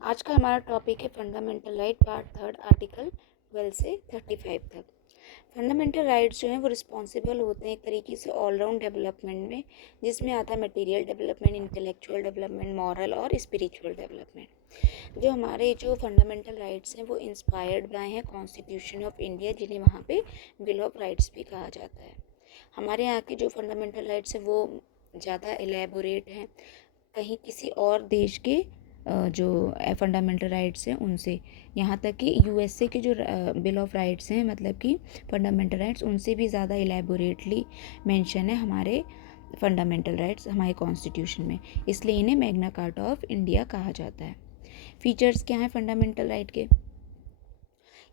आज का हमारा टॉपिक है fundamental right part third article 12 से 35 तक। फंडामेंटल राइट्स जो हैं वो रिस्पॉन्सिबल होते हैं एक तरीके से ऑलराउंड डेवलपमेंट में, जिसमें आता है material development, intellectual development, moral और स्पिरिचुअल डेवलपमेंट। जो फंडामेंटल राइट्स हैं वो इंस्पायर्ड बाय हैं कॉन्स्टिट्यूशन ऑफ इंडिया, जिन्हें वहाँ पे बिल ऑफ राइट्स भी कहा जाता है। हमारे यहाँ की जो फंडामेंटल राइट्स हैं वो ज़्यादा एलेबोरेट हैं कहीं किसी और देश के जो फंडामेंटल राइट्स हैं उनसे, यहाँ तक कि यूएसए के जो बिल ऑफ राइट्स हैं, मतलब कि फंडामेंटल राइट्स, उनसे भी ज़्यादा इलेबोरेटली मेंशन है हमारे फंडामेंटल राइट्स हमारे कॉन्स्टिट्यूशन में, इसलिए इन्हें मैग्ना कार्टा ऑफ इंडिया कहा जाता है। फीचर्स क्या हैं फंडामेंटल राइट के?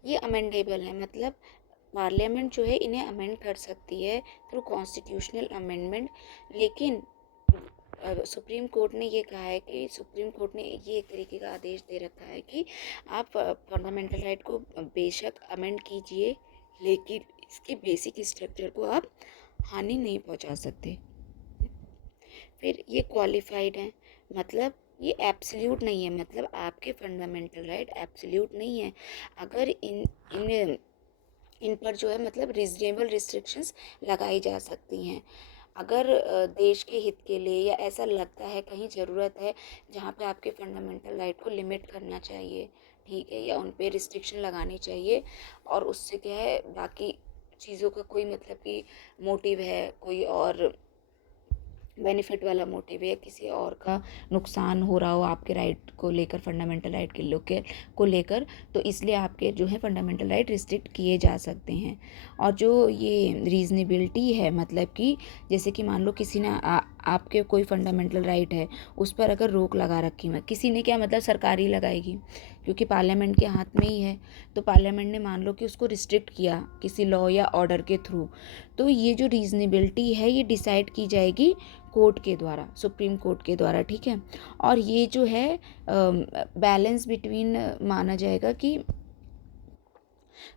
ये अमेंडेबल है, मतलब पार्लियामेंट जो है इन्हें अमेंड कर सकती है थ्रू कॉन्स्टिट्यूशनल अमेंडमेंट, लेकिन सुप्रीम कोर्ट ने ये कहा है कि सुप्रीम कोर्ट ने ये एक तरीके का आदेश दे रखा है कि आप फंडामेंटल राइट को बेशक अमेंड कीजिए, लेकिन इसके बेसिक स्ट्रक्चर को आप हानि नहीं पहुंचा सकते। फिर ये क्वालिफाइड है, मतलब ये एब्सोल्यूट नहीं है, मतलब आपके फंडामेंटल राइट एब्सोल्यूट नहीं है। अगर इन इन इन पर जो है मतलब रीजनेबल रिस्ट्रिक्शंस लगाई जा सकती हैं, अगर देश के हित के लिए या ऐसा लगता है कहीं ज़रूरत है जहाँ पे आपके फंडामेंटल राइट को लिमिट करना चाहिए, ठीक है, या उन पे रिस्ट्रिक्शन लगानी चाहिए, और उससे क्या है बाकी चीज़ों का कोई मतलब कि मोटिव है, कोई और बेनिफिट वाला मोटिव है, किसी और का नुकसान हो रहा हो आपके राइट को लेकर, फंडामेंटल राइट के को लेकर, तो इसलिए आपके जो है फंडामेंटल राइट रिस्ट्रिक्ट किए जा सकते हैं। और जो ये रीजनेबिलिटी है, मतलब कि जैसे कि मान लो किसी ने आपके कोई फंडामेंटल राइट है उस पर अगर रोक लगा रखी है, किसी ने, क्या मतलब सरकार ही लगाएगी, क्योंकि पार्लियामेंट के हाथ में ही है, तो पार्लियामेंट ने मान लो कि उसको रिस्ट्रिक्ट किया किसी लॉ या ऑर्डर के थ्रू, तो ये जो रीजनेबिलिटी है ये डिसाइड की जाएगी कोर्ट के द्वारा, सुप्रीम कोर्ट के द्वारा, ठीक है। और ये जो है बैलेंस बिटवीन माना जाएगा कि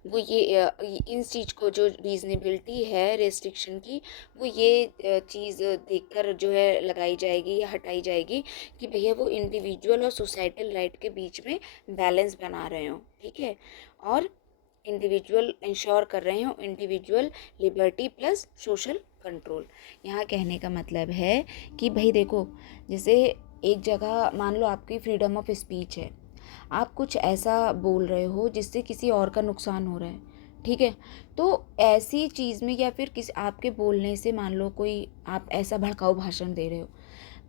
वो इन चीज़ को जो रीजनेबिलिटी है रेस्ट्रिक्शन की, वो ये चीज़ देखकर जो है लगाई जाएगी या हटाई जाएगी कि भैया वो इंडिविजुअल और सोसाइटल राइट के बीच में बैलेंस बना रहे हो, ठीक है, और इंडिविजुअल इंश्योर कर रहे हो individual liberty plus social control. यहाँ कहने का मतलब है कि भाई देखो, जैसे एक जगह मान लो आपकी फ्रीडम ऑफ स्पीच है, आप कुछ ऐसा बोल रहे हो जिससे किसी और का नुकसान हो रहा है, ठीक है, तो ऐसी चीज़ में या फिर किसी आपके बोलने से मान लो कोई आप ऐसा भड़काऊ भाषण दे रहे हो,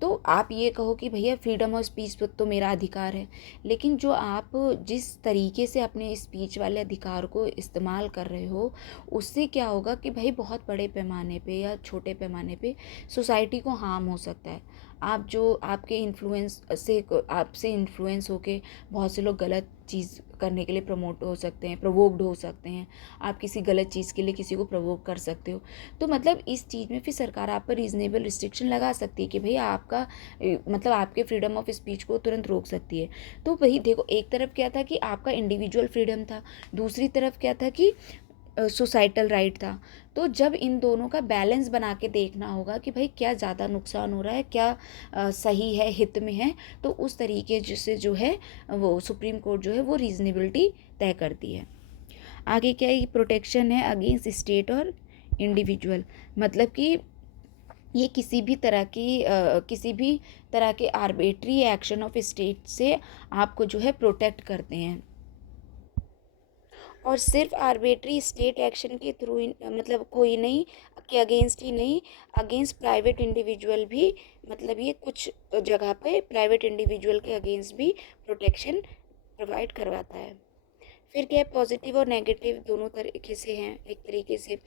तो आप ये कहो कि भैया फ्रीडम ऑफ स्पीच पर तो मेरा अधिकार है, लेकिन जो आप जिस तरीके से अपने स्पीच वाले अधिकार को इस्तेमाल कर रहे हो, उससे क्या होगा कि भाई बहुत बड़े पैमाने पे या छोटे पैमाने पे सोसाइटी को हार्म हो सकता है। आप जो आपके इन्फ्लुएंस से आपसे इन्फ्लुएंस होके बहुत से लोग गलत चीज़ करने के लिए प्रमोट हो सकते हैं, प्रोवोक्ड हो सकते हैं, आप किसी गलत चीज़ के लिए किसी को प्रोवोक कर सकते हो, तो मतलब इस चीज़ में फिर सरकार आप पर रीजनेबल रिस्ट्रिक्शन लगा सकती है कि भाई आपका मतलब आपके फ्रीडम ऑफ स्पीच को तुरंत रोक सकती है। तो वही देखो, एक तरफ क्या था कि आपका इंडिविजुअल फ्रीडम था, दूसरी तरफ क्या था कि सोसाइटल राइट था। तो जब इन दोनों का बैलेंस बना के देखना होगा कि भाई क्या ज़्यादा नुकसान हो रहा है, क्या सही है, हित में है, तो उस तरीके से जो है वो सुप्रीम कोर्ट जो है वो रीजनेबिलिटी तय करती है। आगे क्या है, प्रोटेक्शन है अगेंस्ट स्टेट और इंडिविजुअल, मतलब कि ये किसी भी तरह के आर्बिट्री एक्शन ऑफ स्टेट से आपको जो है प्रोटेक्ट करते हैं, और सिर्फ आर्बिट्री स्टेट एक्शन के थ्रू मतलब कोई नहीं के अगेंस्ट ही नहीं, अगेंस्ट प्राइवेट इंडिविजुअल भी, मतलब ये कुछ जगह पे प्राइवेट इंडिविजुअल के अगेंस्ट भी प्रोटेक्शन प्रोवाइड करवाता है। फिर क्या है, पॉजिटिव और नेगेटिव दोनों तरीके से हैं, एक तरीके से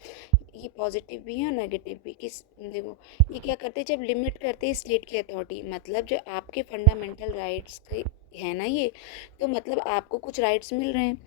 ये पॉजिटिव भी है और नेगेटिव भी। किस देखो, ये क्या करते हैं, जब लिमिट करते हैं स्टेट की अथॉरिटी, मतलब जो आपके फंडामेंटल राइट्स के है ना ये, तो मतलब आपको कुछ राइट्स मिल रहे हैं,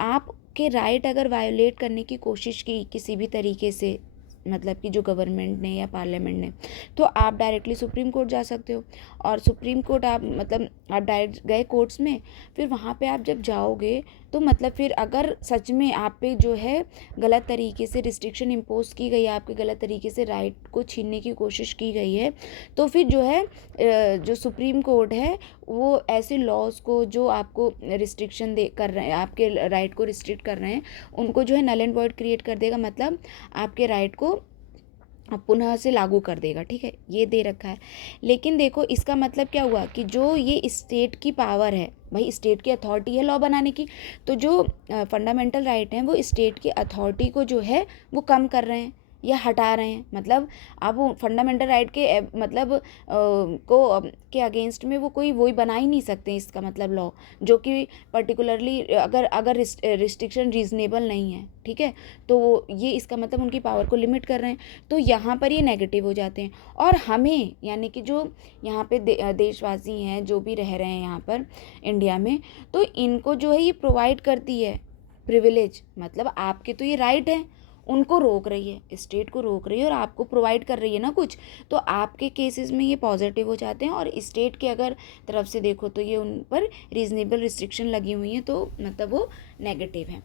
आपके राइट अगर वायोलेट करने की कोशिश की किसी भी तरीके से, मतलब कि जो गवर्नमेंट ने या पार्लियामेंट ने, तो आप डायरेक्टली सुप्रीम कोर्ट जा सकते हो, और सुप्रीम कोर्ट आप मतलब आप डायरेक्ट गए कोर्ट्स में, फिर वहाँ पे आप जब जाओगे तो मतलब फिर अगर सच में आप पे जो है गलत तरीके से रिस्ट्रिक्शन इम्पोज की गई है, आपके गलत तरीके से राइट को छीनने की कोशिश की गई है, तो फिर जो है जो सुप्रीम कोर्ट है वो ऐसे लॉज को जो आपको रिस्ट्रिक्शन दे कर रहे हैं, आपके राइट को रिस्ट्रिक्ट कर रहे हैं, उनको जो है नल एंड वॉइड क्रिएट कर देगा, मतलब आपके राइट को पुनः से लागू कर देगा। ठीक है, ये दे रखा है। लेकिन देखो इसका मतलब क्या हुआ कि जो ये स्टेट की पावर है, भाई स्टेट की अथॉरिटी है लॉ बनाने की, तो जो फंडामेंटल राइट हैं वो स्टेट की अथॉरिटी को जो है वो कम कर रहे हैं या हटा रहे हैं। मतलब अब फंडामेंटल राइट के मतलब के अगेंस्ट में वो कोई वही बना ही नहीं सकते, इसका मतलब लॉ, जो कि पर्टिकुलरली अगर रिस्ट्रिक्शन रीजनेबल नहीं है, ठीक है, तो वो ये इसका मतलब उनकी पावर को लिमिट कर रहे हैं। तो यहाँ पर ये नेगेटिव हो जाते हैं। और हमें यानी कि जो यहाँ पे देशवासी हैं जो भी रह रहे हैं यहाँ पर इंडिया में, तो इनको जो है ये प्रोवाइड करती है प्रिविलेज, मतलब आपके तो ये राइट है, उनको रोक रही है, स्टेट को रोक रही है और आपको प्रोवाइड कर रही है ना कुछ, तो आपके केसेस में ये पॉजिटिव हो जाते हैं। और स्टेट के अगर तरफ से देखो तो ये उन पर रीजनेबल रिस्ट्रिक्शन लगी हुई हैं, तो मतलब वो नेगेटिव हैं।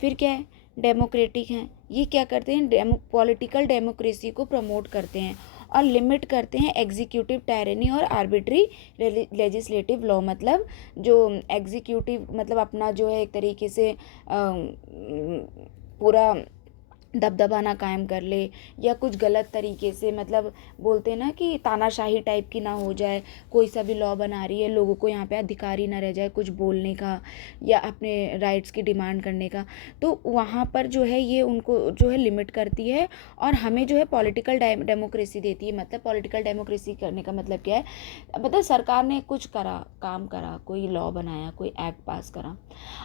फिर क्या है, डेमोक्रेटिक हैं, ये क्या करते हैं, पॉलिटिकल डेमोक्रेसी को प्रमोट करते हैं और लिमिट करते हैं एग्जीक्यूटिव टायरनी और आर्बिट्री लेजिस्लेटिव लॉ। मतलब जो एग्जीक्यूटिव मतलब अपना जो है एक तरीके से पूरा दबदबाना कायम कर ले, या कुछ गलत तरीके से, मतलब बोलते हैं ना कि तानाशाही टाइप की ना हो जाए, कोई सा भी लॉ बना रही है, लोगों को यहाँ पे अधिकार ही ना रह जाए कुछ बोलने का या अपने राइट्स की डिमांड करने का, तो वहाँ पर जो है ये उनको जो है लिमिट करती है और हमें जो है पॉलिटिकल डेमोक्रेसी देती है। मतलब पॉलिटिकल डेमोक्रेसी करने का मतलब क्या है, मतलब सरकार ने कुछ करा, काम करा, कोई लॉ बनाया, कोई एक्ट पास करा,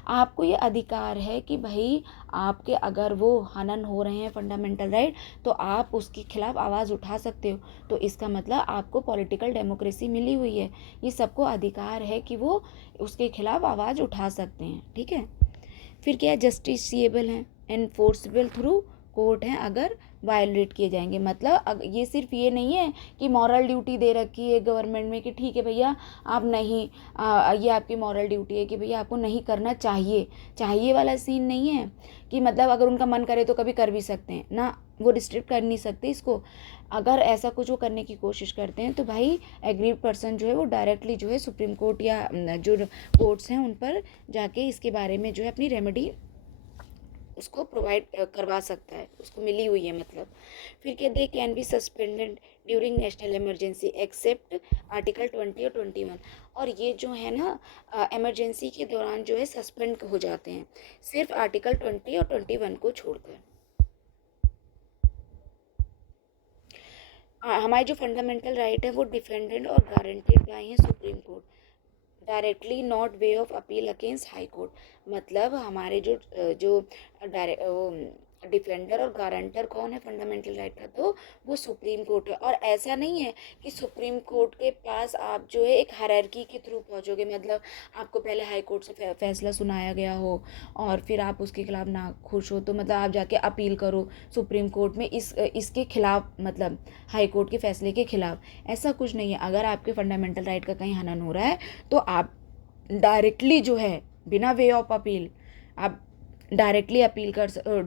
आपको ये अधिकार है कि भाई आपके अगर वो हनन हो रहे हैं फंडामेंटल राइट, तो आप उसके खिलाफ आवाज़ उठा सकते हो। तो इसका मतलब आपको पॉलिटिकल डेमोक्रेसी मिली हुई है, ये सबको अधिकार है कि वो उसके खिलाफ आवाज़ उठा सकते हैं। ठीक है, फिर क्या है, जस्टिसिएबल हैं, एनफोर्सेबल थ्रू कोर्ट हैं अगर वायलेट किए जाएंगे। मतलब ये सिर्फ ये नहीं है कि मॉरल ड्यूटी दे रखी है गवर्नमेंट में कि ठीक है भैया आप नहीं, ये आपकी मॉरल ड्यूटी है कि भैया आपको नहीं करना चाहिए वाला सीन नहीं है कि मतलब अगर उनका मन करे तो कभी कर भी सकते हैं ना, वो रिस्ट्रिक्ट कर नहीं सकते इसको। अगर ऐसा कुछ वो करने की कोशिश करते हैं तो भाई एग्रीड पर्सन जो है वो डायरेक्टली जो है सुप्रीम कोर्ट या जो कोर्ट्स हैं उन पर जाके इसके बारे में जो है अपनी रेमेडी उसको प्रोवाइड करवा सकता है, उसको मिली हुई है मतलब। फिर क्या, they can be suspended during national emergency except article 20 और 21। और ये जो है ना इमरजेंसी के दौरान जो है सस्पेंड हो जाते हैं, सिर्फ आर्टिकल 20 और 21 को छोड़कर। हमारे जो फंडामेंटल राइट है वो डिफेंडेड और गारंटेड बाय है supreme court directly, not way of appeal against high court. मतलब हमारे जो जो डिफेंडर और गारंटर कौन है फंडामेंटल राइट का, तो वो सुप्रीम कोर्ट है। और ऐसा नहीं है कि सुप्रीम कोर्ट के पास आप जो है एक हायरार्की के थ्रू पहुंचोगे, मतलब आपको पहले हाई कोर्ट से फैसला सुनाया गया हो और फिर आप उसके खिलाफ ना खुश हो तो मतलब आप जाके अपील करो सुप्रीम कोर्ट में इसके खिलाफ, मतलब हाई कोर्ट के फैसले के खिलाफ। ऐसा कुछ नहीं है। अगर आपके फंडामेंटल राइट का कहीं हनन हो रहा है तो आप डायरेक्टली जो है बिना वे ऑफ अपील आप डायरेक्टली अपील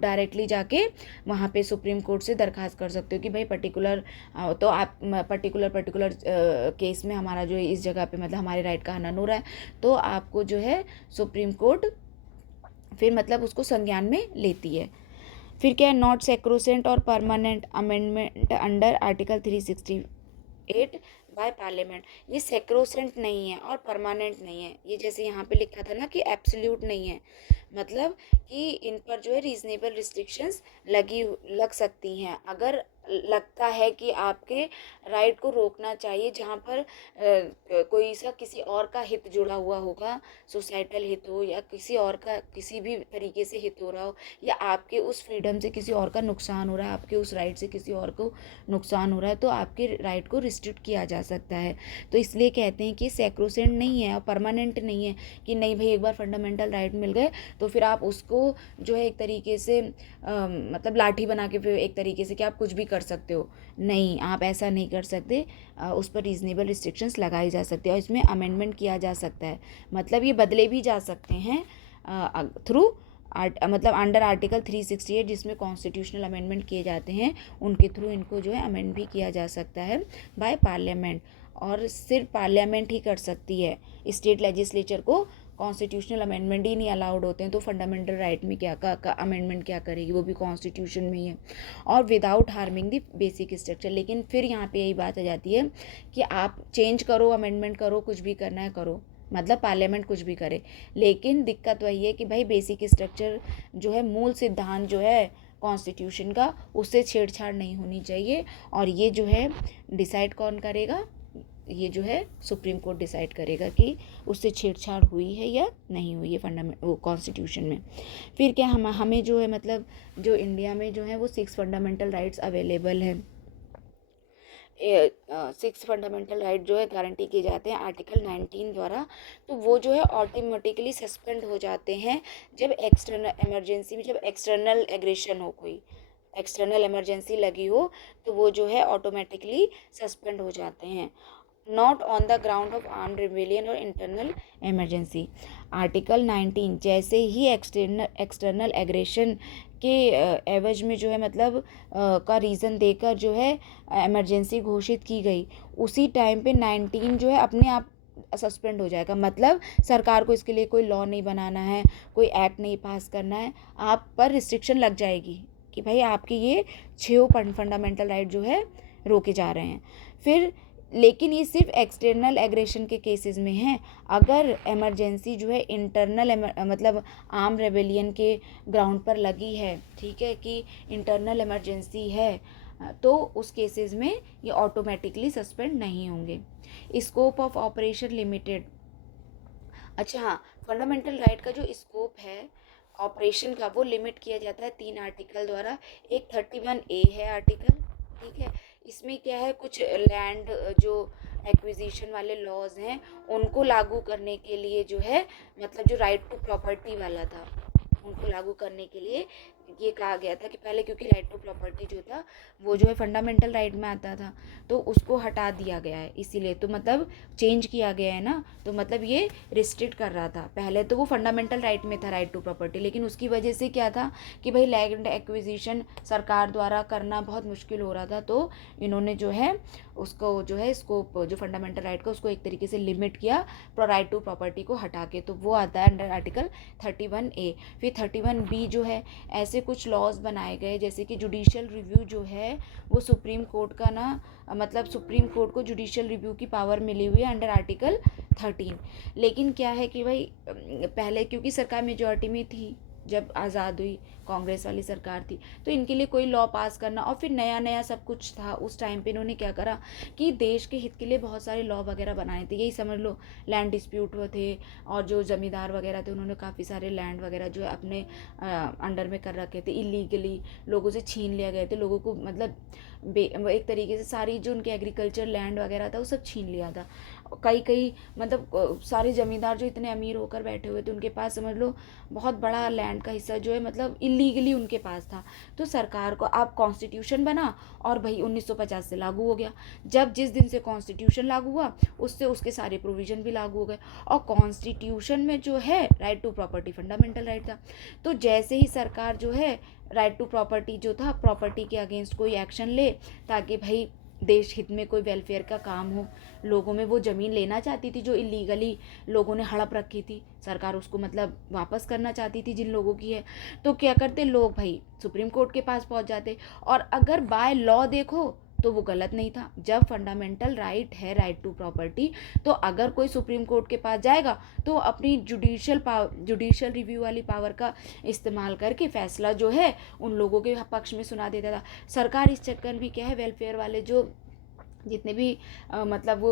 डायरेक्टली जाके वहाँ पे सुप्रीम कोर्ट से दरख्वास्त कर सकते हो कि भाई पर्टिकुलर, तो आप पर्टिकुलर केस में हमारा जो इस जगह पे मतलब हमारे राइट का हनन हो रहा है, तो आपको जो है सुप्रीम कोर्ट फिर मतलब उसको संज्ञान में लेती है। फिर क्या है, नॉट सैक्रोसेंट और permanent amendment under article 368 by parliament. ये सैक्रोसेंट नहीं है और परमानेंट नहीं है, ये जैसे यहाँ पे लिखा था ना कि एब्सोल्यूट नहीं है, मतलब कि इन पर जो है रीजनेबल रिस्ट्रिक्शंस लग सकती हैं अगर लगता है कि आपके राइट को रोकना चाहिए, जहाँ पर कोई सा किसी और का हित जुड़ा हुआ होगा, सोसाइटल हित हो या किसी और का किसी भी तरीके से हित हो रहा हो, या आपके उस फ्रीडम से किसी और का नुकसान हो रहा है, आपके उस राइट से किसी और को नुकसान हो रहा है, तो आपके राइट को रिस्ट्रिक्ट किया जा सकता है। तो इसलिए कहते हैं कि सैक्रोसेंट नहीं है और परमानेंट नहीं है कि नहीं भाई एक बार फंडामेंटल राइट मिल गए तो फिर आप उसको जो है एक तरीके से मतलब लाठी बना के फिर एक तरीके से कि आप कुछ भी कर सकते हो। नहीं, आप ऐसा नहीं कर सकते, उस पर रीजनेबल रिस्ट्रिक्शंस लगाई जा सकती है और इसमें अमेंडमेंट किया जा सकता है, मतलब ये बदले भी जा सकते हैं थ्रू मतलब अंडर आर्टिकल 368 जिसमें कॉन्स्टिट्यूशनल अमेंडमेंट किए जाते हैं, उनके थ्रू इनको जो है अमेंड भी किया जा सकता है बाय पार्लियामेंट। और सिर्फ पार्लियामेंट ही कर सकती है। स्टेट लेजिस्लेचर को कॉन्स्टिट्यूशनल अमेंडमेंट ही नहीं अलाउड होते हैं, तो फंडामेंटल राइट में क्या का अमेंडमेंट क्या करेगी, वो भी कॉन्स्टिट्यूशन में ही है, और without harming the basic structure. लेकिन फिर यहाँ पे यही बात आ जाती है कि आप चेंज करो, अमेंडमेंट करो, कुछ भी करना है करो, मतलब पार्लियामेंट कुछ भी करे, लेकिन दिक्कत वही है कि भाई बेसिक स्ट्रक्चर जो है, मूल सिद्धांत जो है कॉन्स्टिट्यूशन का, उससे छेड़छाड़ नहीं होनी चाहिए। और ये जो है डिसाइड कौन करेगा, ये जो है सुप्रीम कोर्ट डिसाइड करेगा कि उससे छेड़छाड़ हुई है या नहीं हुई है वो कॉन्स्टिट्यूशन में। फिर क्या हमें जो है मतलब जो इंडिया में जो है वो 6 फंडामेंटल राइट्स अवेलेबल हैं। 6 फंडामेंटल राइट जो है गारंटी किए जाते हैं आर्टिकल 19 द्वारा। तो वो जो है ऑटोमेटिकली सस्पेंड हो जाते हैं जब एक्सटर्नल इमरजेंसी में, जब एक्सटर्नल एग्रेशन हो, कोई एक्सटर्नल इमरजेंसी लगी हो, तो वो जो है ऑटोमेटिकली सस्पेंड हो जाते हैं, not on the ground of armed rebellion और इंटरनल इमरजेंसी। आर्टिकल 19 जैसे ही एक्सटर्नल एग्रेशन के एवज में जो है मतलब का रीज़न देकर जो है इमरजेंसी घोषित की गई, उसी टाइम पे 19 जो है अपने आप सस्पेंड हो जाएगा। मतलब सरकार को इसके लिए कोई लॉ नहीं बनाना है, कोई एक्ट नहीं पास करना है, आप पर रिस्ट्रिक्शन लग जाएगी कि भाई आपके ये 6 फंडामेंटल राइट जो है रोके जा रहे हैं। फिर लेकिन ये सिर्फ एक्सटर्नल एग्रेशन के केसेस में है। अगर इमरजेंसी जो है इंटरनल मतलब आर्म रेबेलियन के ग्राउंड पर लगी है, ठीक है, कि इंटरनल इमरजेंसी है, तो उस केसेस में ये ऑटोमेटिकली सस्पेंड नहीं होंगे। Scope of operation limited. अच्छा हाँ, फंडामेंटल राइट का जो स्कोप है ऑपरेशन का, वो लिमिट किया जाता है 3 आर्टिकल द्वारा। एक 31A है आर्टिकल, ठीक है, इसमें क्या है, कुछ लैंड जो एक्विजिशन वाले लॉज हैं उनको लागू करने के लिए जो है मतलब जो राइट टू प्रॉपर्टी वाला था, उनको लागू करने के लिए ये कहा गया था कि पहले, क्योंकि राइट टू प्रॉपर्टी जो था वो जो है फंडामेंटल राइट में आता था, तो उसको हटा दिया गया है, इसीलिए तो मतलब चेंज किया गया है ना, तो मतलब ये रिस्ट्रिक्ट कर रहा था। पहले तो वो फंडामेंटल राइट में था, राइट टू प्रॉपर्टी, लेकिन उसकी वजह से क्या था कि भाई लैंड एक्विजिशन सरकार द्वारा करना बहुत मुश्किल हो रहा था, तो इन्होंने जो है उसको जो है स्कोप जो फंडामेंटल राइट का, उसको एक तरीके से लिमिट किया राइट टू प्रॉपर्टी को हटा के, तो वो आता है अंडर आर्टिकल 31A। फिर 31B जो है, ऐसे कुछ लॉज बनाए गए जैसे कि जुडिशियल रिव्यू जो है वो सुप्रीम कोर्ट का ना, मतलब सुप्रीम कोर्ट को जुडिशियल रिव्यू की पावर मिली हुई है अंडर आर्टिकल 13। लेकिन क्या है कि भाई पहले क्योंकि सरकार मेजॉरिटी में थी, जब आज़ाद हुई कांग्रेस वाली सरकार थी, तो इनके लिए कोई लॉ पास करना, और फिर नया नया सब कुछ था उस टाइम पे, इन्होंने क्या करा कि देश के हित के लिए बहुत सारे लॉ वगैरह बनाए थे। यही समझ लो लैंड डिस्प्यूट थे, और जो ज़मींदार वगैरह थे उन्होंने काफ़ी सारे लैंड वगैरह जो है अपने अंडर में कर रखे थे, इलीगली लोगों से छीन लिया गए थे, लोगों को मतलब एक तरीके से सारी जो उनके एग्रीकल्चर लैंड वगैरह था वो सब छीन लिया था। कई मतलब सारे ज़मींदार जो इतने अमीर होकर बैठे हुए थे, उनके पास समझ लो बहुत बड़ा लैंड का हिस्सा जो है मतलब इलीगली उनके पास था। तो सरकार को अब कॉन्स्टिट्यूशन बना, और भाई 1950 से लागू हो गया। जब जिस दिन से कॉन्स्टिट्यूशन लागू हुआ उससे उसके सारे प्रोविज़न भी लागू हो गए, और कॉन्स्टिट्यूशन में जो है right to property fundamental right था। तो जैसे ही सरकार जो है राइट टू प्रॉपर्टी जो था, प्रॉपर्टी के अगेंस्ट कोई एक्शन ले, ताकि भाई देश हित में कोई वेलफेयर का काम हो, लोगों में वो ज़मीन लेना चाहती थी जो इलीगली लोगों ने हड़प रखी थी, सरकार उसको मतलब वापस करना चाहती थी जिन लोगों की है, तो क्या करते लोग भाई सुप्रीम कोर्ट के पास पहुंच जाते। और अगर बाय लॉ देखो तो वो गलत नहीं था। जब फंडामेंटल राइट है राइट टू प्रॉपर्टी, तो अगर कोई सुप्रीम कोर्ट के पास जाएगा तो अपनी जुडिशियल रिव्यू वाली पावर का इस्तेमाल करके फैसला जो है उन लोगों के पक्ष में सुना देता था। सरकार इस चक्कर में क्या है, वेलफेयर वाले जो जितने भी मतलब वो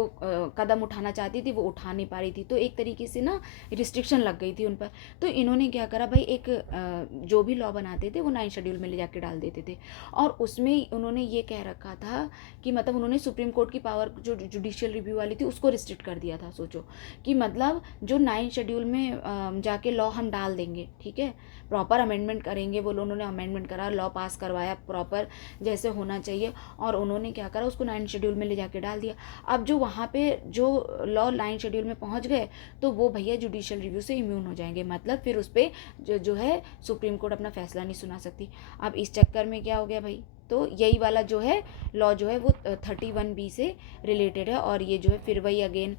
कदम उठाना चाहती थी वो उठा नहीं पा रही थी, तो एक तरीके से ना रिस्ट्रिक्शन लग गई थी उन पर। तो इन्होंने क्या करा भाई, एक जो भी लॉ बनाते थे वो 9 शेड्यूल में ले जाके डाल देते थे, और उसमें उन्होंने ये कह रखा था कि मतलब उन्होंने सुप्रीम कोर्ट की पावर जो जुडिशियल रिव्यू वाली थी उसको रिस्ट्रिक्ट कर दिया था। सोचो कि मतलब जो 9 शेड्यूल में जाके लॉ हम डाल देंगे, ठीक है, प्रॉपर अमेंडमेंट करेंगे, वो उन्होंने अमेंडमेंट करा, लॉ पास करवाया प्रॉपर जैसे होना चाहिए, और उन्होंने क्या करा उसको 9 शेड्यूल में ले जाके डाल दिया। अब जो वहाँ पे जो लॉ 9 शेड्यूल में पहुँच गए तो वो भैया जुडिशियल रिव्यू से इम्यून हो जाएंगे, मतलब फिर उस पर जो है सुप्रीम कोर्ट अपना फैसला नहीं सुना सकती। अब इस चक्कर में क्या हो गया भाई, तो यही वाला जो है लॉ जो है वो 31B से रिलेटेड है, और ये जो है फिर वही अगेन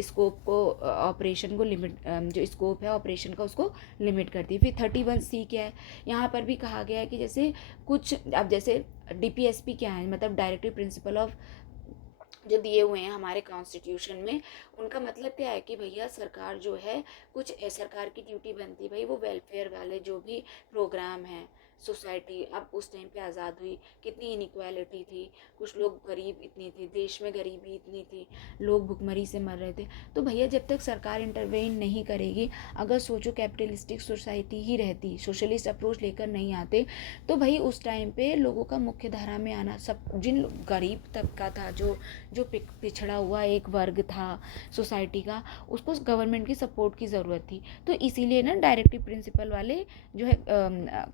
स्कोप को ऑपरेशन को लिमिट, जो स्कोप है ऑपरेशन का उसको लिमिट करती है। फिर 31C क्या है, यहाँ पर भी कहा गया है कि जैसे कुछ, अब जैसे DPSP क्या है, मतलब डायरेक्टिव प्रिंसिपल ऑफ जो दिए हुए हैं हमारे कॉन्स्टिट्यूशन में, उनका मतलब क्या है कि भैया सरकार जो है कुछ सरकार की ड्यूटी बनती है भाई, वो वेलफेयर वाले जो भी प्रोग्राम हैं, सोसाइटी अब उस टाइम पे आज़ाद हुई, कितनी इनइक्वालिटी थी, कुछ लोग गरीब इतनी थी, देश में गरीबी इतनी थी, लोग भुखमरी से मर रहे थे, तो भैया जब तक सरकार इंटरवेन नहीं करेगी, अगर सोचो कैपिटलिस्टिक सोसाइटी ही रहती, सोशलिस्ट अप्रोच लेकर नहीं आते, तो भाई उस टाइम पे लोगों का मुख्य धारा में आना, सब जिन गरीब तबका था, जो जो पिछड़ा हुआ एक वर्ग था सोसाइटी का, उसको गवर्नमेंट की सपोर्ट की ज़रूरत थी। तो इसीलिए ना डायरेक्टिव प्रिंसिपल वाले जो है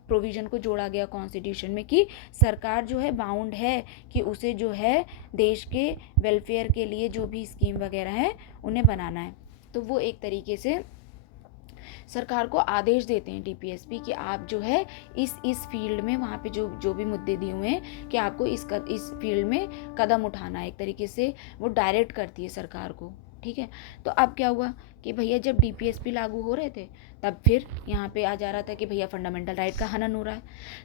प्रोविज़न को जोड़ा गया कॉन्स्टिट्यूशन में कि सरकार जो है बाउंड है कि उसे जो है देश के वेलफेयर के लिए जो भी स्कीम वगैरह है उन्हें बनाना है। तो वो एक तरीके से सरकार को आदेश देते हैं DPSP कि आप जो है इस फील्ड में, वहाँ पे जो भी मुद्दे दिए हुए हैं कि आपको इस फील्ड में कदम उठाना है, एक तरीके से वो डायरेक्ट करती है सरकार को। ठीक है, तो अब क्या हुआ कि भैया जब DPSP लागू हो रहे थे, तब फिर यहाँ पे आ जा रहा था कि भैया फंडामेंटल राइट का हनन हो रहा है,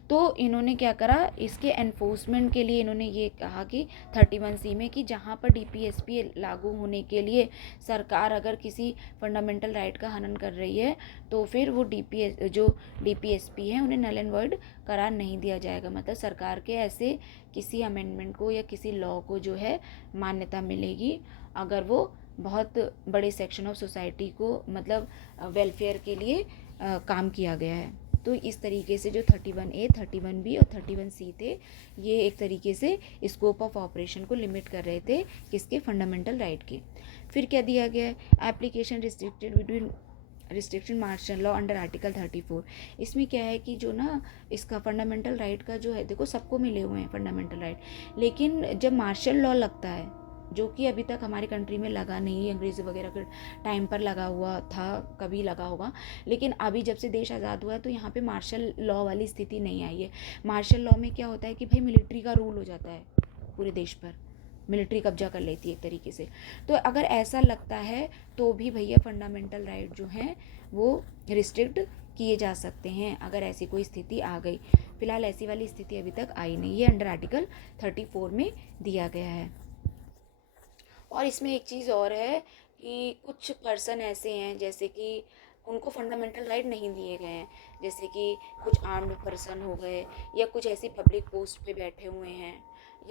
तो इन्होंने क्या करा, इसके एनफोर्समेंट के लिए इन्होंने ये कहा कि 31C में कि जहाँ पर DPSP लागू होने के लिए सरकार अगर किसी फंडामेंटल राइट का हनन कर रही है, तो फिर वो जो DPSP है उन्हें नल एंड वॉइड करार नहीं दिया जाएगा। मतलब सरकार के ऐसे किसी अमेंडमेंट को या किसी लॉ को जो है मान्यता मिलेगी अगर वो बहुत बड़े सेक्शन ऑफ सोसाइटी को, मतलब वेलफेयर के लिए काम किया गया है। तो इस तरीके से जो 31A, 31B और 31C थे, ये एक तरीके से स्कोप ऑफ ऑपरेशन को लिमिट कर रहे थे किसके, फंडामेंटल राइट के। फिर क्या दिया गया है, application restriction martial law under article 34। इसमें क्या है कि जो ना इसका फंडामेंटल राइट का जो है, देखो सबको मिले हुए हैं फंडामेंटल राइट, लेकिन जब मार्शल लॉ लगता है, जो कि अभी तक हमारी कंट्री में लगा नहीं, अंग्रेज़ी वगैरह के टाइम पर लगा हुआ था, कभी लगा होगा, लेकिन अभी जब से देश आज़ाद हुआ है तो यहाँ पे मार्शल लॉ वाली स्थिति नहीं आई है। मार्शल लॉ में क्या होता है कि भाई मिलिट्री का रूल हो जाता है पूरे देश पर, मिलिट्री कब्जा कर लेती है एक तरीके से। तो अगर ऐसा लगता है तो भी भैया फंडामेंटल राइट जो हैं वो रिस्ट्रिक्ट किए जा सकते हैं अगर ऐसी कोई स्थिति आ गई। फिलहाल ऐसी वाली स्थिति अभी तक आई नहीं है, अंडर आर्टिकल 34 में दिया गया है। और इसमें एक चीज़ और है कि कुछ पर्सन ऐसे हैं जैसे कि उनको फंडामेंटल राइट नहीं दिए गए हैं, जैसे कि कुछ आर्म्ड पर्सन हो गए, या कुछ ऐसी पब्लिक पोस्ट पे बैठे हुए हैं,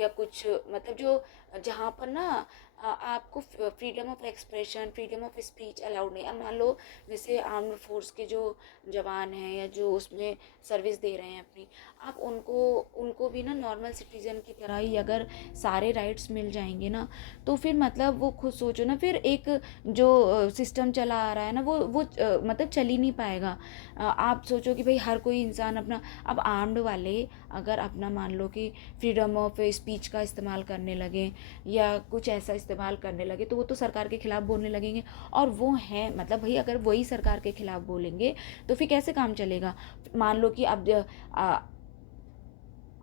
या कुछ मतलब जो जहाँ पर ना आपको freedom of expression, freedom of speech allowed नहीं। अब मान लो जैसे आर्म्ड फोर्स के जो जवान हैं या जो उसमें सर्विस दे रहे हैं अपनी, आप उनको भी ना नॉर्मल सिटीजन की तरह ही अगर सारे राइट्स मिल जाएंगे ना, तो फिर मतलब वो खुद सोचो ना, फिर एक जो सिस्टम चला आ रहा है ना वो मतलब चल ही नहीं पाएगा। आप सोचो कि भाई हर कोई इंसान अपना, अब आर्म्ड वाले अगर अपना मान लो कि फ्रीडम ऑफ स्पीच का इस्तेमाल करने लगे या कुछ ऐसा इस्तेमाल करने लगे, तो वो तो सरकार के खिलाफ बोलने लगेंगे, और वो हैं मतलब भाई अगर वही सरकार के खिलाफ बोलेंगे तो फिर कैसे काम चलेगा। मान लो कि अब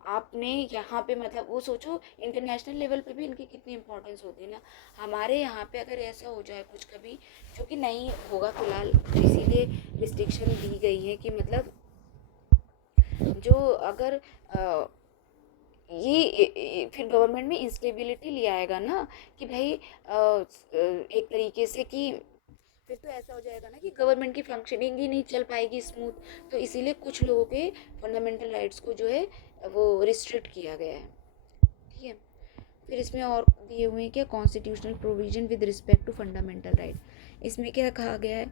आपने यहाँ पे मतलब वो सोचो इंटरनेशनल लेवल पे भी इनकी कितनी इंपॉर्टेंस होती है ना, हमारे यहाँ पे अगर ऐसा हो जाए कुछ कभी, जो कि नहीं होगा फिलहाल, इसीलिए रिस्ट्रिक्शन दी गई है कि मतलब जो अगर ये फिर गवर्नमेंट में इंस्टेबिलिटी ले आएगा ना कि भाई एक तरीके से कि फिर तो ऐसा हो जाएगा ना कि गवर्नमेंट की फंक्शनिंग ही नहीं चल पाएगी स्मूथ। तो इसीलिए कुछ लोगों के फंडामेंटल राइट्स को जो है वो रिस्ट्रिक्ट किया गया है। ठीक है, फिर इसमें और दिए हुए हैं क्या, constitutional provision with respect to fundamental right. इसमें क्या कहा गया है,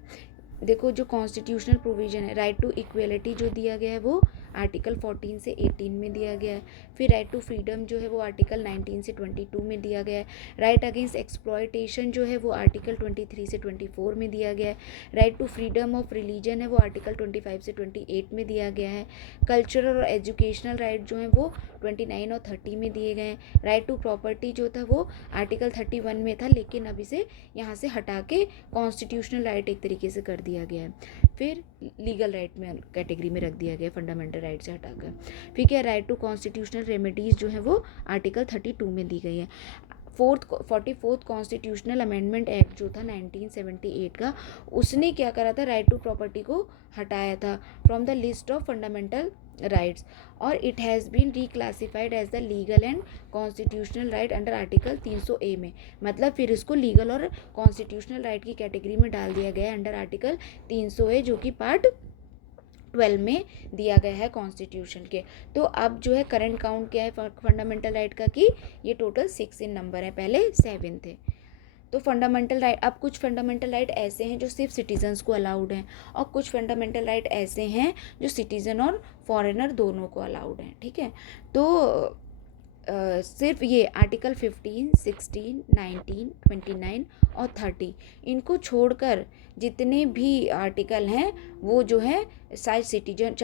देखो जो कॉन्स्टिट्यूशनल प्रोविजन है, राइट टू इक्वेलिटी जो दिया गया है वो आर्टिकल 14 से 18 में दिया गया है। फिर राइट टू फ्रीडम जो है वो आर्टिकल 19 से 22 में दिया गया है। राइट अगेंस्ट एक्सप्लॉयटेशन जो है वो आर्टिकल 23 से 24 में दिया गया है। Right to freedom of religion है वो आर्टिकल 25 से 28 में दिया गया है। कल्चरल और एजुकेशनल राइट जो हैं वो 29 और 30 में दिए गए हैं। राइट टू प्रॉपर्टी जो था वो आर्टिकल 31 में था, लेकिन अब इसे यहाँ से हटा के कॉन्स्टिट्यूशनल राइट एक तरीके से कर दिया गया है। फिर लीगल राइट में कैटेगरी में रख दिया गया है, फंडामेंटल राइट से हटाकर। फिर क्या, राइट टू कॉन्स्टिट्यूशनल रेमेडीज़ जो है वो आर्टिकल 32 में दी गई है। 44th कॉन्स्टिट्यूशनल अमेंडमेंट एक्ट जो था 1978 का, उसने क्या करा था, राइट टू प्रॉपर्टी को हटाया था from the list of fundamental rights, और it has been reclassified as the legal and constitutional right under article 300A में। मतलब फिर इसको लीगल और कॉन्स्टिट्यूशनल राइट की कैटेगरी में डाल दिया गया है अंडर आर्टिकल 300A, जो कि पार्ट 12 में दिया गया है कॉन्स्टिट्यूशन के। तो अब जो है करंट काउंट क्या है फंडामेंटल राइट का, कि ये टोटल 6 इन नंबर है, पहले 7 थे। तो फंडामेंटल राइट, अब कुछ फंडामेंटल राइट ऐसे हैं जो सिर्फ सिटीजन्स को अलाउड हैं, और कुछ फंडामेंटल राइट ऐसे हैं जो सिटीजन और फॉरेनर दोनों को अलाउड हैं। ठीक है, तो सिर्फ ये आर्टिकल 15, 16, 19, 29 और 30, इनको छोड़कर जितने भी आर्टिकल हैं वो जो है चाहे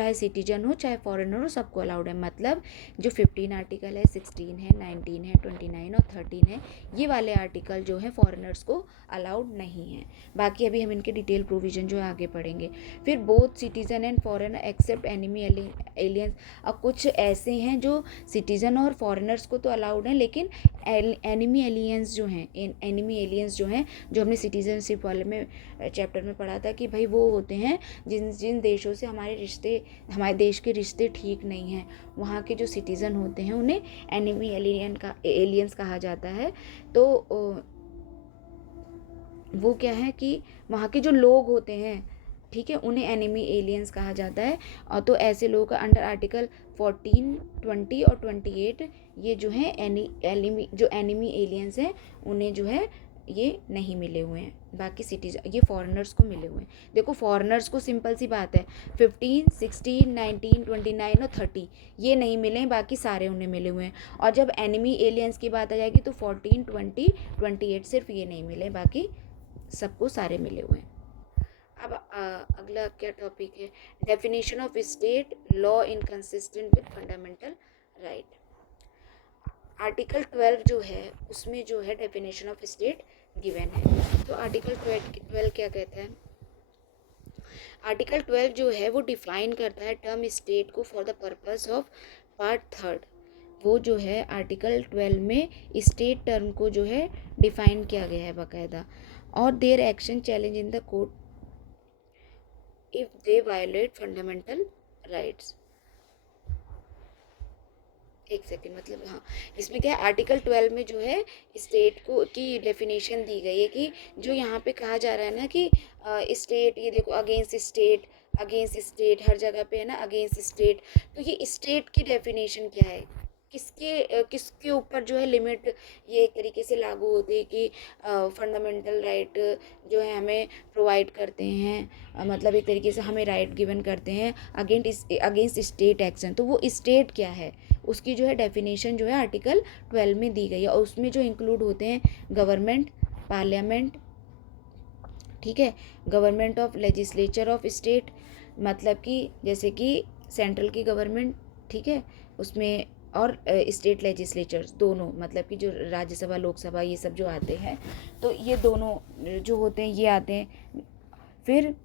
सिटीजन हो चाहे फॉरेनर हो, सबको अलाउड है। मतलब जो 15 आर्टिकल है, 16 है, 19 है, 29 और 13 है, ये वाले आर्टिकल जो है फॉरेनर्स को अलाउड नहीं है। बाकी अभी हम इनके डिटेल प्रोविज़न जो है आगे पढ़ेंगे। फिर both citizen and foreigner except enemy aliens, अब कुछ ऐसे हैं जो सिटीजन और फॉरेनर्स को तो अलाउड है, लेकिन एनिमी एलियंस जो हैं, एनिमी एलियंस जो हैं, जो हमने सिटीजनशिप वाले में चैप्टर में पढ़ा था कि भाई वो होते हैं जिन देशों से हमारे देश के रिश्ते ठीक नहीं हैं, वहाँ के जो सिटीज़न होते हैं उन्हें एनिमी एलियंस कहा जाता है। तो वो क्या है कि वहाँ के जो लोग होते हैं, ठीक है, उन्हें एनिमी एलियंस कहा जाता है। और तो ऐसे लोगों का अंडर आर्टिकल 14, 20 और 28 ये जो है जो एनिमी एलियंस हैं उन्हें जो है ये नहीं मिले हुए हैं, बाकी सिटीजन ये फॉरेनर्स को मिले हुए हैं। देखो फॉरेनर्स को सिंपल सी बात है, 15, 16, 19, 29 और 30 ये नहीं मिले हैं, बाकी सारे उन्हें मिले हुए हैं। और जब एनिमी एलियंस की बात आ जाएगी तो 14, 20, 28 सिर्फ ये नहीं मिले, बाकी सबको सारे मिले हुए हैं। अब अगला क्या टॉपिक है, definition of state law inconsistent with fundamental right. Article 12 जो है उसमें जो है डेफिनेशन ऑफ स्टेट गिवन है। तो आर्टिकल 12 क्या कहता है, आर्टिकल 12 जो है वो डिफाइन करता है टर्म स्टेट को for the purpose of part 3। वो जो है आर्टिकल 12 में स्टेट टर्म को जो है डिफाइन किया गया है बाकायदा, और there action challenge in the court if they violate fundamental rights. एक सेकेंड, मतलब हाँ, इसमें क्या है, आर्टिकल 12 में जो है स्टेट को की डेफिनेशन दी गई है कि जो यहाँ पे कहा जा रहा है ना कि स्टेट, ये देखो अगेंस्ट स्टेट हर जगह पे है ना, अगेंस्ट स्टेट। तो ये स्टेट की डेफिनेशन क्या है, किसके ऊपर जो है लिमिट ये एक तरीके से लागू होती है कि फंडामेंटल राइट जो है हमें प्रोवाइड करते हैं, मतलब एक तरीके से हमें राइट गिवन करते हैं अगेंस्ट स्टेट एक्शन। तो वो स्टेट क्या है उसकी जो है डेफिनेशन जो है आर्टिकल 12 में दी गई है, और उसमें जो इंक्लूड होते हैं गवर्नमेंट, पार्लियामेंट, ठीक है, government of legislature of state, मतलब कि जैसे कि सेंट्रल की गवर्नमेंट, ठीक है, उसमें और स्टेट लेजिस्लेचर्स दोनों, मतलब कि जो राज्यसभा लोकसभा ये सब जो आते हैं, तो ये दोनों जो होते हैं ये आते हैं। फिर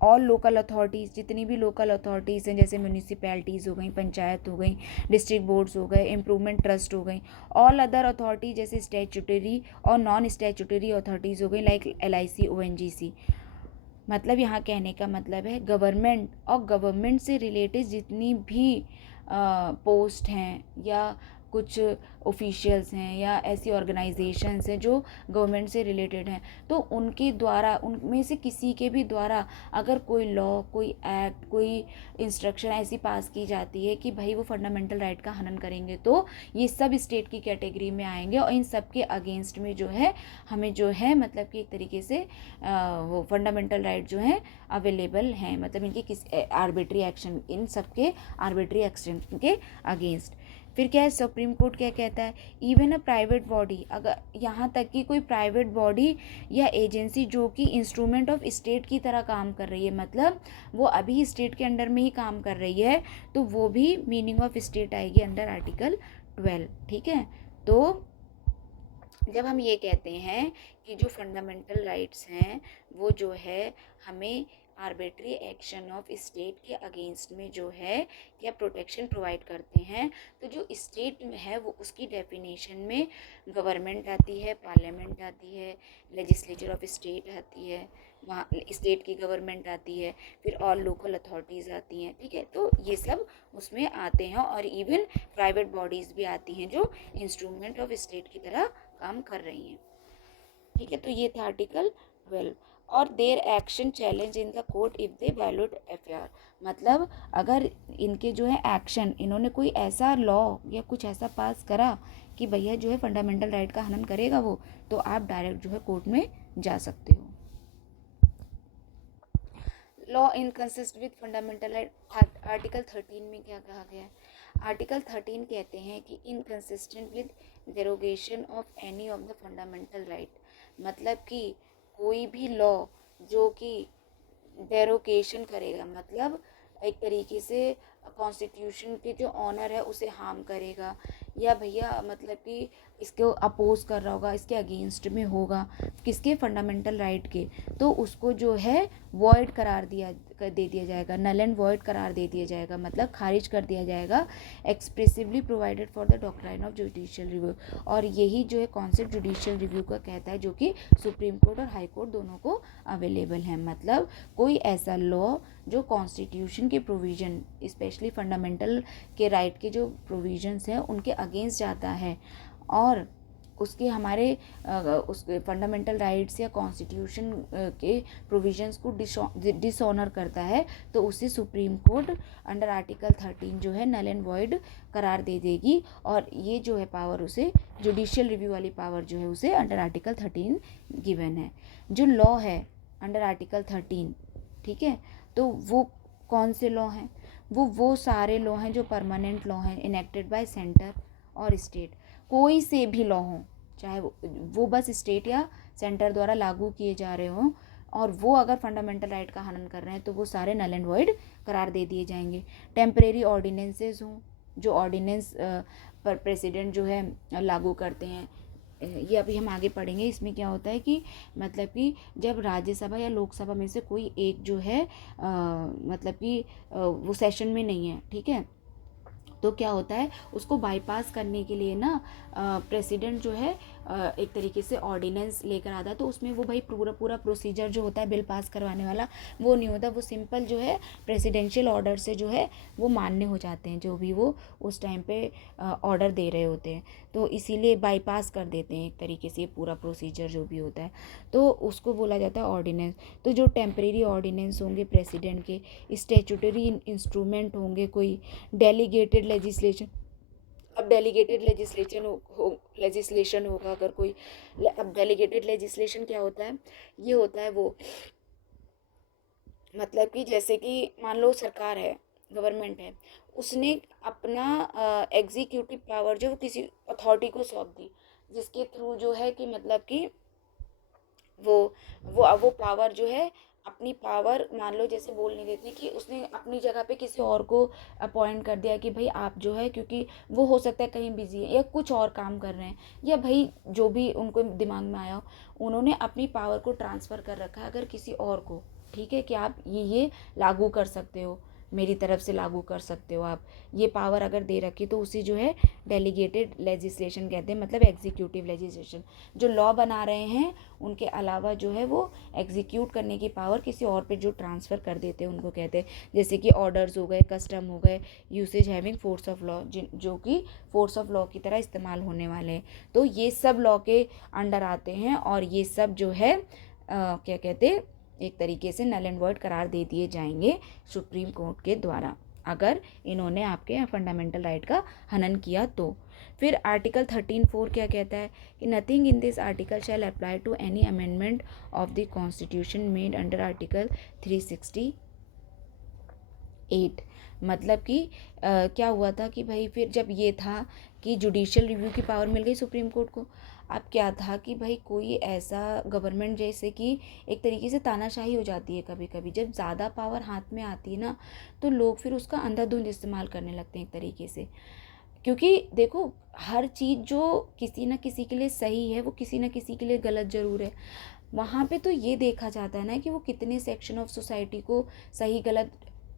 ऑल लोकल अथॉरिटीज़, जितनी भी लोकल अथॉरिटीज़ हैं, जैसे म्यूनिसिपैलिटीज़ हो गई, पंचायत हो गई, डिस्ट्रिक्ट बोर्ड्स हो गए, इम्प्रूवमेंट ट्रस्ट हो गई, ऑल अदर अथॉरिटी जैसे स्टैट्यूटरी और नॉन स्टैट्यूटरी अथॉरिटीज़ हो गई लाइक LIC, ONGC। मतलब यहाँ कहने का मतलब है गवर्नमेंट और गवर्नमेंट से रिलेटेड जितनी भी पोस्ट हैं या कुछ ऑफिशियल्स हैं या ऐसी ऑर्गेनाइजेशंस हैं जो गवर्नमेंट से रिलेटेड हैं, तो उनके द्वारा, उनमें से किसी के भी द्वारा अगर कोई लॉ, कोई एक्ट, कोई इंस्ट्रक्शन ऐसी पास की जाती है कि भाई वो फंडामेंटल राइट का हनन करेंगे, तो ये सब स्टेट की कैटेगरी में आएंगे, और इन सब के अगेंस्ट में जो है हमें जो है मतलब कि एक तरीके से वो फंडामेंटल राइट जो है अवेलेबल हैं, मतलब इनके किस आर्बिट्री एक्शन, इन सब के आर्बिट्री एक्शन के अगेंस्ट। फिर क्या है, सुप्रीम कोर्ट क्या कहता है, इवन अ प्राइवेट बॉडी, अगर यहाँ तक कि कोई प्राइवेट बॉडी या एजेंसी जो कि इंस्ट्रूमेंट ऑफ स्टेट की तरह काम कर रही है, मतलब वो अभी स्टेट के अंडर में ही काम कर रही है, तो वो भी मीनिंग ऑफ स्टेट आएगी अंडर आर्टिकल 12, ठीक है। तो जब हम ये कहते हैं कि जो फंडामेंटल राइट्स हैं वो जो है हमें आर्बिट्री एक्शन ऑफ स्टेट के अगेंस्ट में जो है या प्रोटेक्शन प्रोवाइड करते हैं, तो जो स्टेट में है वो उसकी डेफिनेशन में गवर्नमेंट आती है, पार्लियामेंट आती है, लेजिस्लेचर ऑफ स्टेट आती है, वहाँ स्टेट की गवर्नमेंट आती है, फिर और लोकल अथॉरिटीज़ आती हैं, ठीक है। तो ये सब उसमें आते हैं और इवन प्राइवेट बॉडीज़ भी आती हैं जो इंस्ट्रूमेंट ऑफ स्टेट की तरह काम कर रही हैं, ठीक है। तो ये था आर्टिकल 12। और there action challenge in the court if they violate FR, मतलब अगर इनके जो है एक्शन, इन्होंने कोई ऐसा लॉ या कुछ ऐसा पास करा कि भैया जो है फंडामेंटल राइट का हनन करेगा वो, तो आप डायरेक्ट जो है कोर्ट में जा सकते हो। Law inconsistent with fundamental right, article 13 में क्या कहा गया है? आर्टिकल 13 कहते हैं कि inconsistent with derogation of any of the fundamental right, मतलब कि कोई भी लॉ जो कि डेरोगेशन करेगा, मतलब एक तरीके से कॉन्स्टिट्यूशन के जो ऑनर है उसे हार्म करेगा, या भैया मतलब कि इसको अपोज कर रहा होगा, इसके अगेंस्ट में होगा, किसके, फंडामेंटल राइट के, तो उसको जो है वॉइड करार दे दिया जाएगा, नल एंड वॉइड करार दे दिया जाएगा, मतलब खारिज कर दिया जाएगा, expressively provided for the doctrine of judicial review. और यही जो है कॉन्सेप्ट जुडिशियल रिव्यू का कहता है, जो कि सुप्रीम कोर्ट और हाई कोर्ट दोनों को अवेलेबल है। मतलब कोई ऐसा लॉ जो कॉन्स्टिट्यूशन के प्रोविज़न, स्पेशली फंडामेंटल के राइट के जो प्रोविजंस हैं उनके अगेंस्ट जाता है और उसके हमारे उस फंडामेंटल राइट्स या कॉन्स्टिट्यूशन के प्रोविजंस को डिसऑनर करता है, तो उसे सुप्रीम कोर्ट अंडर आर्टिकल 13 जो है नल एंड वॉइड करार दे देगी। और ये जो है पावर उसे, जुडिशियल रिव्यू वाली पावर जो है उसे अंडर आर्टिकल 13 गिवन है। जो लॉ है अंडर आर्टिकल 13, ठीक है, तो वो कौन से लॉ हैं? वो सारे लॉ हैं जो परमानेंट लॉ हैं, इनेक्टेड बाय सेंटर और स्टेट। कोई से भी लॉ हो, चाहे वो बस स्टेट या सेंटर द्वारा लागू किए जा रहे हों, और वो अगर फंडामेंटल राइट का हनन कर रहे हैं तो वो सारे नल एंड वॉइड करार दे दिए जाएंगे। टेम्परेरी ऑर्डिनेंसेस हों, जो ऑर्डिनेंस पर प्रेसिडेंट जो है लागू करते हैं, ये अभी हम आगे पढ़ेंगे। इसमें क्या होता है कि मतलब कि जब राज्यसभा या लोकसभा में से कोई एक जो है मतलब कि वो सेशन में नहीं है, ठीक है, तो क्या होता है, उसको बाईपास करने के लिए ना प्रेसिडेंट जो है एक तरीके से ऑर्डिनेंस लेकर आता है, तो उसमें वो भाई पूरा प्रोसीजर जो होता है बिल पास करवाने वाला वो नहीं होता, वो सिंपल जो है प्रेसिडेंशियल ऑर्डर से जो है वो मान्य हो जाते हैं, जो भी वो उस टाइम पे ऑर्डर दे रहे होते हैं, तो इसीलिए बाईपास कर देते हैं एक तरीके से पूरा प्रोसीजर जो भी होता है, तो उसको बोला जाता है ऑर्डिनेंस। तो जो टेम्परेरी ऑर्डिनेंस होंगे प्रेसिडेंट के, स्टैट्यूटरी इंस्ट्रूमेंट होंगे, कोई डेलीगेटेड लेजिस्लेशन, अब डेलीगेटेड लेजिस्लेशन होगा अगर कोई, अब डेलीगेटेड लेजिस्लेशन क्या होता है, ये होता है वो मतलब कि जैसे कि मान लो सरकार है, गवर्नमेंट है, उसने अपना एग्जीक्यूटिव पावर जो किसी अथॉरिटी को सौंप दी, जिसके थ्रू जो है कि मतलब कि वो पावर जो है, अपनी पावर मान लो जैसे बोल नहीं देती कि उसने अपनी जगह पे किसी और को अपॉइंट कर दिया कि भाई आप जो है, क्योंकि वो हो सकता है कहीं बिजी है या कुछ और काम कर रहे हैं, या भाई जो भी उनको दिमाग में आया हो, उन्होंने अपनी पावर को ट्रांसफ़र कर रखा है अगर किसी और को, ठीक है, कि आप ये लागू कर सकते हो, मेरी तरफ से लागू कर सकते हो आप, ये पावर अगर दे रखी, तो उसे जो है डेलीगेटेड लेजिस्लेशन कहते हैं, मतलब एग्जीक्यूटिव लेजिस्लेशन। जो लॉ बना रहे हैं उनके अलावा जो है वो एग्जीक्यूट करने की पावर किसी और पे जो ट्रांसफ़र कर देते हैं उनको कहते हैं, जैसे कि ऑर्डर्स हो गए, कस्टम हो गए, usage having force of law, जो कि फोर्स ऑफ लॉ की तरह इस्तेमाल होने वाले हैं, तो ये सब लॉ के अंडर आते हैं, और ये सब जो है क्या कहते हैं, एक तरीके से नल एंड वॉइड करार दे दिए जाएंगे सुप्रीम कोर्ट के द्वारा, अगर इन्होंने आपके फंडामेंटल राइट का हनन किया तो। फिर आर्टिकल 13(4) क्या कहता है कि nothing in this article shall apply to any amendment of the constitution made under article 368। मतलब कि क्या हुआ था कि भाई फिर जब ये था कि जुडिशियल रिव्यू की पावर मिल गई सुप्रीम कोर्ट को, अब क्या था कि भाई कोई ऐसा गवर्नमेंट, जैसे कि एक तरीके से तानाशाही हो जाती है कभी कभी, जब ज़्यादा पावर हाथ में आती है ना, तो लोग फिर उसका अंधाधुंध इस्तेमाल करने लगते हैं एक तरीके से, क्योंकि देखो हर चीज़ जो किसी न किसी के लिए सही है वो किसी न किसी के लिए गलत ज़रूर है। वहाँ पे तो ये देखा जाता है ना कि वो कितने सेक्शन ऑफ सोसाइटी को सही गलत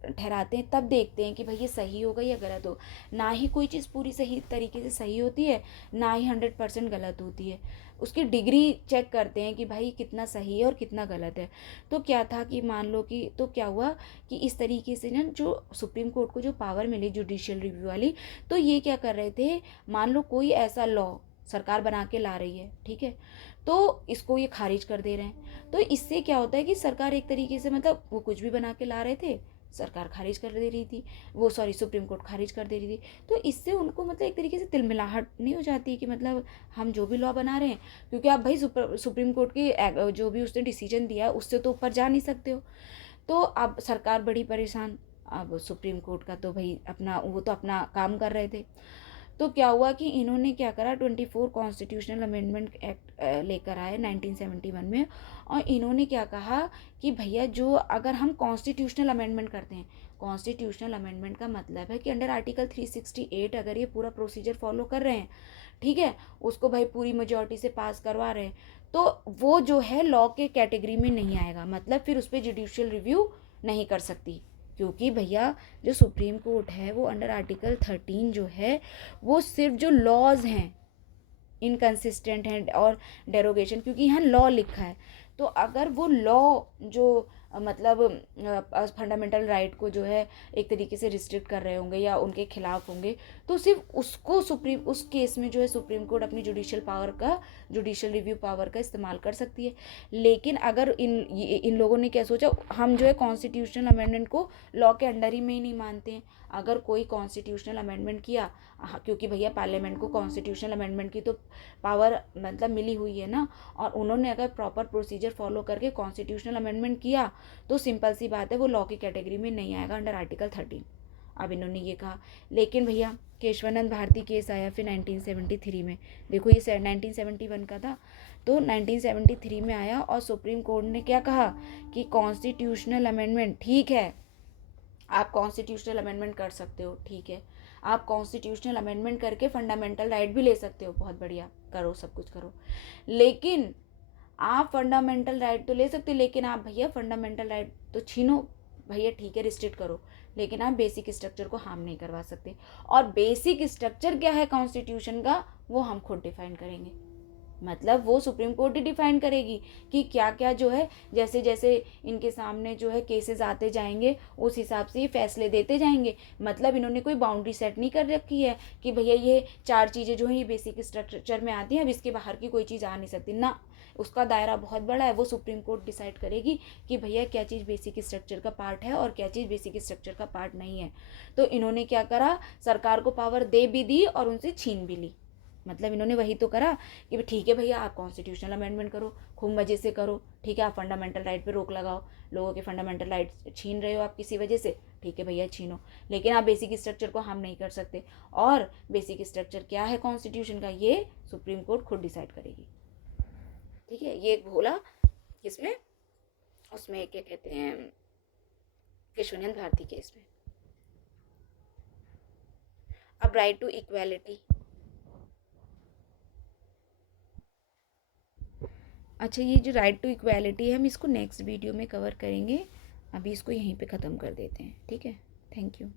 ठहराते हैं, तब देखते हैं कि भाई ये सही होगा या गलत हो। ना ही कोई चीज़ पूरी सही तरीके से सही होती है, ना ही 100% गलत होती है। उसकी डिग्री चेक करते हैं कि भाई कितना सही है और कितना गलत है। तो क्या था कि मान लो कि तो क्या हुआ कि इस तरीके से ना जो सुप्रीम कोर्ट को जो पावर मिली जुडिशियल रिव्यू वाली, तो ये क्या कर रहे थे, मान लो कोई ऐसा लॉ सरकार बना के ला रही है, ठीक है, तो इसको ये खारिज कर दे रहे हैं। तो इससे क्या होता है कि सरकार एक तरीके से मतलब वो कुछ भी बना के ला रहे थे, सरकार खारिज कर दे रही थी, वो सॉरी सुप्रीम कोर्ट खारिज कर दे रही थी। तो इससे उनको मतलब एक तरीके से तिलमिलाहट नहीं हो जाती कि मतलब हम जो भी लॉ बना रहे हैं, क्योंकि आप भाई सुप्रीम कोर्ट की जो भी उसने डिसीजन दिया है उससे तो ऊपर जा नहीं सकते हो। तो अब सरकार बड़ी परेशान। अब सुप्रीम कोर्ट का तो भाई अपना वो तो अपना काम कर रहे थे। तो क्या हुआ कि इन्होंने क्या करा, 24 कॉन्स्टिट्यूशनल अमेंडमेंट एक्ट लेकर आए 1971 में। और इन्होंने क्या कहा कि भैया जो अगर हम कॉन्स्टिट्यूशनल अमेंडमेंट करते हैं, कॉन्स्टिट्यूशनल अमेंडमेंट का मतलब है कि अंडर आर्टिकल 368 अगर ये पूरा प्रोसीजर फॉलो कर रहे हैं, ठीक है, उसको भाई पूरी मेजॉरिटी से पास करवा रहे हैं, तो वो जो है लॉ के कैटेगरी में नहीं आएगा, मतलब फिर उस पर जुडिशियल रिव्यू नहीं कर सकती। क्योंकि भैया जो सुप्रीम कोर्ट है वो अंडर आर्टिकल 13 जो है वो सिर्फ जो लॉज हैं इनकन्सिस्टेंट हैं और डेरोगेशन, क्योंकि यहाँ लॉ लिखा है, तो अगर वो लॉ जो मतलब फंडामेंटल राइट को जो है एक तरीके से रिस्ट्रिक्ट कर रहे होंगे या उनके खिलाफ होंगे, तो सिर्फ उसको सुप्रीम उस केस में जो है सुप्रीम कोर्ट अपनी जुडिशियल रिव्यू पावर का इस्तेमाल कर सकती है। लेकिन अगर इन लोगों ने क्या सोचा, हम जो है कॉन्स्टिट्यूशनल अमेंडमेंट को लॉ के अंडर ही में ही नहीं मानते हैं। अगर कोई कॉन्स्टिट्यूशनल अमेंडमेंट किया, क्योंकि भैया पार्लियामेंट को कॉन्स्टिट्यूशनल अमेंडमेंट की तो पावर मतलब मिली हुई है ना, और उन्होंने अगर प्रॉपर प्रोसीजर फॉलो करके कॉन्स्टिट्यूशनल अमेंडमेंट किया तो सिंपल सी बात है वो लॉ की कैटेगरी में नहीं आएगा अंडर आर्टिकल 13। अब इन्होंने ये कहा। लेकिन भैया केशवानंद भारती केस आया फिर 1973 में। देखो ये 1971 का था, तो 1973 में आया और सुप्रीम कोर्ट ने क्या कहा कि कॉन्स्टिट्यूशनल अमेंडमेंट ठीक है, आप कॉन्स्टिट्यूशनल अमेंडमेंट कर सकते हो, ठीक है, आप कॉन्स्टिट्यूशनल अमेंडमेंट करके फंडामेंटल राइट भी ले सकते हो, बहुत बढ़िया, करो, सब कुछ करो। लेकिन आप फंडामेंटल राइट तो ले सकते हो, लेकिन आप भैया फंडामेंटल राइट तो छीनो, भैया ठीक है रिस्ट्रिक्ट करो, लेकिन आप बेसिक स्ट्रक्चर को हार्म नहीं करवा सकते। और बेसिक स्ट्रक्चर क्या है कॉन्स्टिट्यूशन का, वो हम खुद डिफाइन करेंगे। मतलब वो सुप्रीम कोर्ट ही डिफाइन करेगी कि क्या क्या जो है, जैसे जैसे इनके सामने जो है केसेस आते जाएंगे उस हिसाब से ये फैसले देते जाएंगे। मतलब इन्होंने कोई बाउंड्री सेट नहीं कर रखी है कि भैया ये 4 चीज़ें जो हैं ये बेसिक स्ट्रक्चर में आती हैं, अब इसके बाहर की कोई चीज़ आ नहीं सकती ना। उसका दायरा बहुत बड़ा है, वो सुप्रीम कोर्ट डिसाइड करेगी कि भैया क्या चीज़ बेसिक स्ट्रक्चर का पार्ट है और क्या चीज़ बेसिक स्ट्रक्चर का पार्ट नहीं है। तो इन्होंने क्या करा, सरकार को पावर दे भी दी और उनसे छीन भी ली। मतलब इन्होंने वही तो करा कि ठीक है भैया आप कॉन्स्टिट्यूशनल अमेंडमेंट करो, खूब मज़े से करो, ठीक है, आप फंडामेंटल राइट पे रोक लगाओ, लोगों के फंडामेंटल राइट छीन रहे हो आप किसी वजह से, ठीक है भैया छीनो, लेकिन आप बेसिक स्ट्रक्चर को हम नहीं कर सकते। और बेसिक स्ट्रक्चर क्या है कॉन्स्टिट्यूशन का, ये सुप्रीम कोर्ट खुद डिसाइड करेगी। ठीक है, ये बोला किसमें, उसमें क्या कहते हैं, केशवानंद भारती केस में। अब राइट टू इक्वालिटी। अच्छा, ये जो राइट टू इक्वालिटी है हम इसको नेक्स्ट वीडियो में कवर करेंगे, अभी इसको यहीं पे ख़त्म कर देते हैं, ठीक है, थैंक यू।